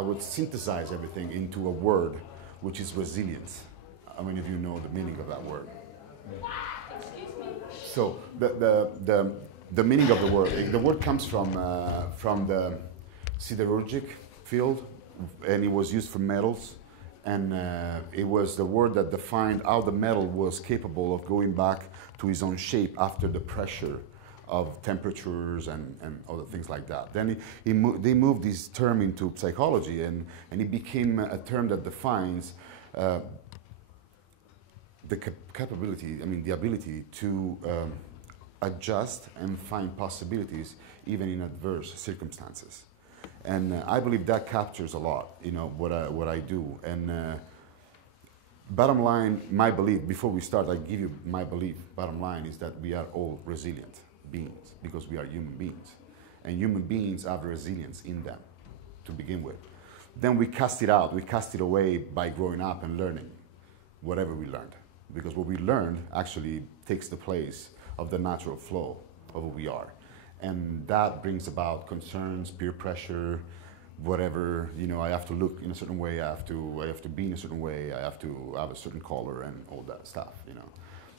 would synthesize everything into a word, which is resilience. How many of you know the meaning of that word? So the meaning of the word comes from the siderurgic field, and it was used for metals, and it was the word that defined how the metal was capable of going back to its own shape after the pressure of temperatures and other things like that. Then they moved this term into psychology, and it became a term that defines the capability, the ability to adjust and find possibilities even in adverse circumstances. And I believe that captures a lot, what I do. And bottom line, my belief, before we start, I give you my belief, bottom line is that we are all resilient beings because we are human beings. And human beings have resilience in them to begin with. Then we cast it out, we cast it away by growing up and learning whatever we learned. Because what we learned actually takes the place of the natural flow of who we are. And that brings about concerns, peer pressure, whatever, I have to look in a certain way, I have to be in a certain way, I have to have a certain color and all that stuff,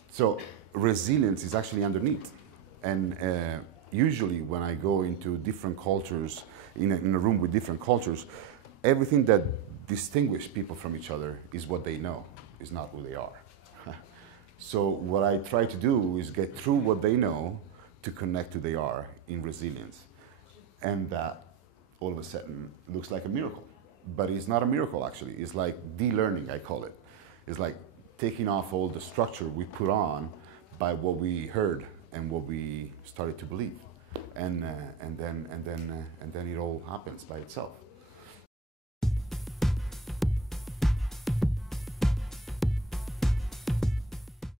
So resilience is actually underneath. And usually when I go into different cultures, in a room with different cultures, everything that distinguishes people from each other is what they know, is not who they are. So what I try to do is get through what they know to connect to who they are in resilience. And that all of a sudden looks like a miracle. But it's not a miracle actually. It's like de-learning, I call it. It's like taking off all the structure we put on by what we heard and what we started to believe. And then it all happens by itself.